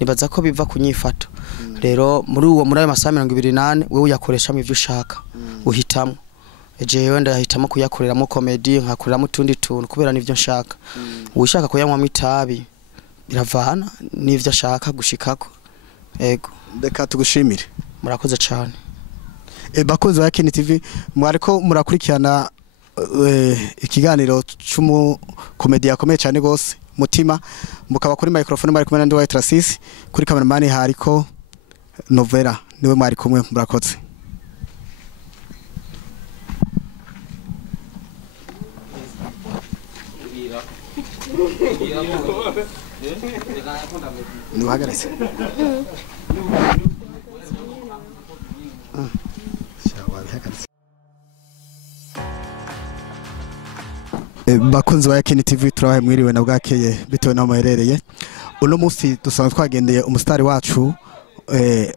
nibaza ko biva kunyifato rero muri ayo masaha 28 wewe uyakoresha mu ivyo ushaka uhitamo jewe ndahitamo kuyakoreramo comedy nkakoreramo tundi tuntu kubera nivyo nshaka ushaka kuyanywa mitabi biravana nivyo ashaka gushikako ego reka tugushimire murakoze cyane bakozi ba Kini TV mwariko murakurikirana ikiganiro cy'umu comedy yakomeye cyane gose Mutima mukaba kuri microphone bari kumwe na ndi wa Trasis kuri cameraman hariko Novera niwe mwari kumwe murakoze Nuhagaretse bakunzi ba Kini TV turabaye mwiriwe na bwakeye bitewe naho muherereye uno munsi dusanzwe twagendeye umusitari wacu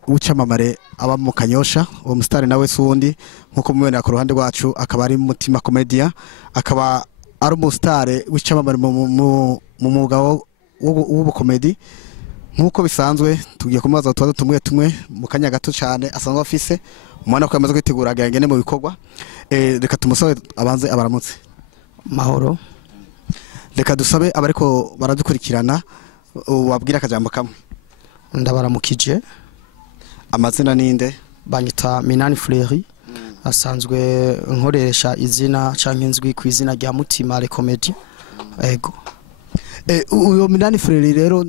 w'icamamare aba mu Kanyosha uwo musitari nawe sundi nkuko mubona ku ruhande rwacu akaba ari Mutima Comedia akaba ari umusitari w'icamamare mu mwuga w'ubukomedi nkuko bisanzwe tugiye kumaza utwazo tumwe mu kanya gato cyane asanzwe afise umwana ko yamaze kwitegura agengene mu bikorwa reka tumusabe abanze abaramutse mahoro reka dusabe abariko baradukurikirana wabwira akajambo kamwe ndabaramukije amazina ninde banyita Minani Fleury asanzwe nkoresha izina canke nzwi ku izina rya Mutima le Comedy ego uyo Minani Fleury rero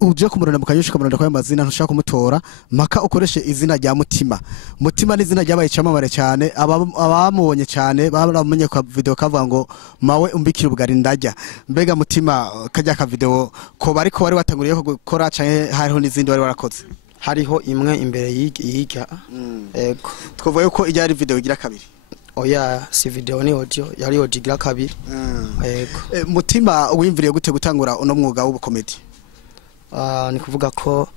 uje kumurana mu Kanyosha kamurana kwa amazina ntushaka kumutora maka ukoreshe izina rya Mutima Mutima ni izina ryabaye camamare cyane abamubonye cyane baramenye kwa video kavuga ngo mawe umbikira ubugari ndajya mbega Mutima kajya ka video ko bariko wari watanguriye ko gukora canke hariho nizindi wari warakoze hariho imwe imbere yiga ego twavuye ko ijya ari video igira kabiri oya si video ni audio yari audio igira kabiri ego Mutima wimviriye gute gutangura uno mwuga w'ubukomedi ni kuvuga ko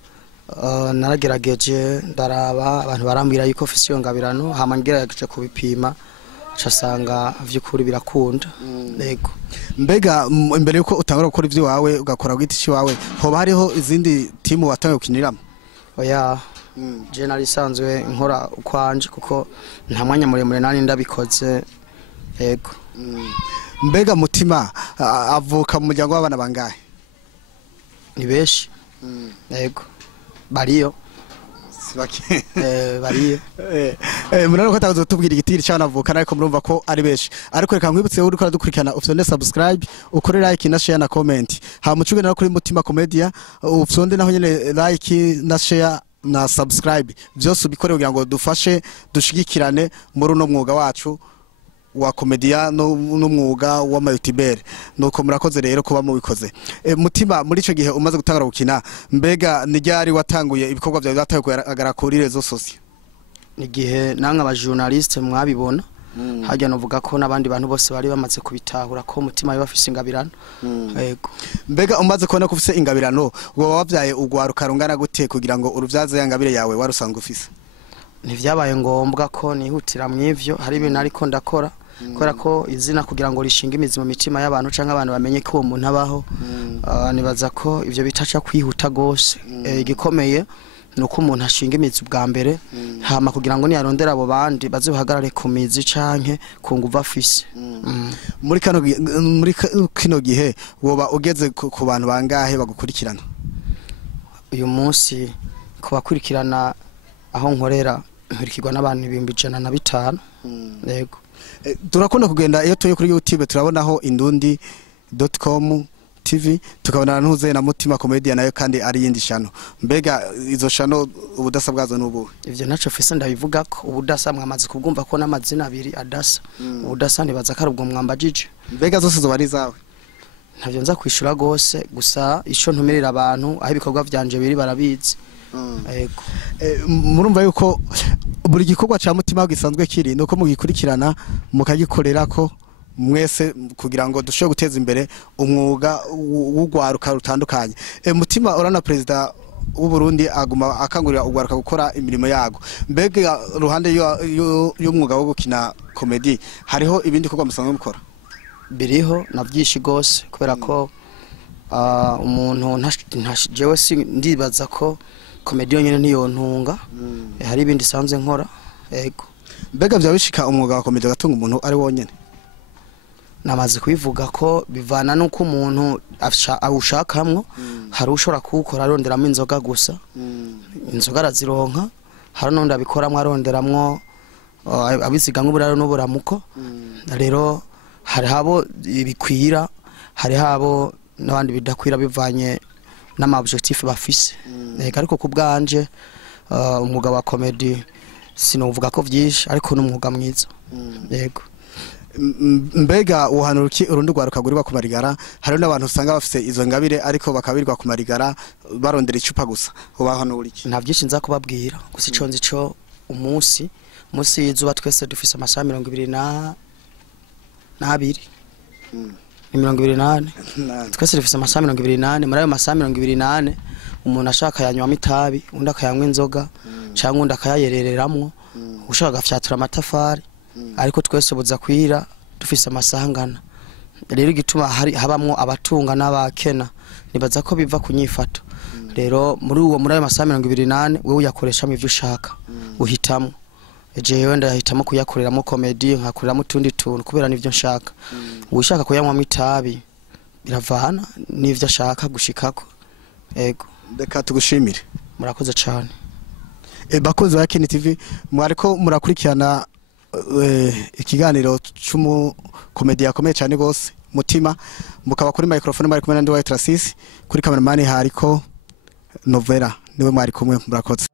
naragerageje ndaraba abantu barambira yuko ofisiyo ngabirano hama ngerageje kubipima casanga vyukuri birakunda ego mbega imbere yuko utangura gukora ivyo wawe ugakora gwitishi wawe hoba hariho izindi timu watangiye gukiniramo oya je narisanzwe nkora ukwanje kuko nta mwanya muremure nani ndabikoze ego mbega Mutima avuka mu muryango w'abana bangahe ni beshi ego bariyo sibake bariyo murano ko tazo tubwira igitiri cyana avuka ariko murumva ko ari beshi ariko reka nkwibutse uri ko dukurikirana ufite subscribe ukore like na share na comment ha mucuge na kuri Mutima Comedia ufite naho nyene like na share na subscribe byose ubikore kugira ngo dufashe dushigikirane muri uno mwuga wacu wa komedia n'umwuga wa YouTuber nuko murakoze rero kuba mubikoze Mutima muri ico gihe umaze gutangara gukina mbega nijyari watanguye ibikorwa byawe byataye agara kuri rezo sosio ni gihe nanga aba journaliste mwabibona hajya novuga ko nabandi bantu bose bari bamaze kubitahura ko Mutima yabafise ingabirano yego mbega umaze kubona ko ufise ingabirano ngo wabyaye ugwaruka rungana gute kugira ngo uruvyaze yangabire yawe warusanga ufise ntivyabaye ngombwa ko nihutira mw'ivyo hari ibintu ariko ndakora kubera ko izina kugira ngo rishinge imizi mu mitima y'abantu canke abantu bamenye ko uwo muntu abaho nibaza ko ivyo bitaca kwihuta gose igikomeye nuko umuntu ashinga imizi bwa mbere hama kugira ngo niyarondera abo bandi baze bahagarare ku mizi canke ku nguva afise muri kino gihe woba ugeze ku bantu bangahe bagukurikirana uyu munsi kubakurikirana aho nkorera nkurikirwa n'abantu 150 yego turakunda kugenda iyo tuye kuri YouTube turabonaho indundi.com TV tukabona ntuze na Mutima Comedia nayo kandi ari yindi shano mbega izo shano ubudasa bwazo nubu ivyo naco fise ndabivuga ko ubudasa mwamaze kubwumva ko n'amazina abiri adasa ubudasa nibaza ko ari ubwo mwambajije mbega zose zo bari zawe ntavyo nza kwishura gose gusa ico ntumirira abantu aho ibikorwa vyanje biri barabizi ego murumva yuko buri gikorwa ca Mutima gisanzwe kiri nuko mugikurikirana mukagikorera ko mwese kugira ngo dushobe guteza imbere umwuga w'ugwaruka rutandukanye Mutima urana president w'u Burundi aguma akangurira ugwaruka gukora imirimo yago mbega ruhande y'umwuga wo gukina comedy hariho ibindi bikorwa musanzwe mukora biriho navyishi gose kubera ko umuntu jewe si ndibaza ko komedi yonyene ntiyontunga hari ibindi sanzwe nkora yego. Mbega byabishika umwuga wa komedi gatunga umuntu ari wonyene? Namaze kubivuga ko bivana nuko umuntu awushakamwo, hari ushobora kuwukora aronderamwo inzoga gusa, inzoga arazironka, hari n'undi abikoramwo aronderamwo abizigamwo uburaro n'uburamuko. Rero hari habo bikwira, hari habo n'abandi bidakwira bivanye n'ama objectif bafise. Ariko ku bwanje umwuga wa komedi sinovuga ko vyinshi, ariko n'umwuga mwiza yego. Mbega uhanura iki urundi rwaruka gurirwa ku marigara? Hari n'abantu usanga bafise izo ngabire ariko bakabirirwa ku marigara barondera icupa gusa, ubahanura iki? Nta byinshi nza kubabwira, gusa ico nzi co umunsi y'izuba twese dufise amasaha 22 ni 28 twese dufise amasaha 28. Muri ayo masaha 28 umuntu ashaka yanywa mitabi, undi akayanywa inzoga cyangwa undi akayayerereramwo, ushaka gafyatura amatafari, ariko twese buza kwira dufise amasaha ngana. Rero igituma habamwo abatunga n'abakena nibaza ko biva kunyifato. Rero muri ayo masaha 28 wewe uyakoresha mu ivyo ushaka uhitamo. Jewe ndahitamo kuyakoreramo komedi, nkakoreramo tundi tuntu kubera nivyo nshaka. Ushaka kuyanywa mitabi biravana n'ivyo ashaka gushikako yego. Reka tugushimire. Murakoze cyane. Bakozi ba Kini TV mwariko murakurikirana ikiganiro cy'umu komedi yakomeye cyane gose Mutima, mukaba kuri microphone bari kumwe na ndi White Trasis, kuri cameraman hariko Novera niwe mwari kumwe. Murakoze.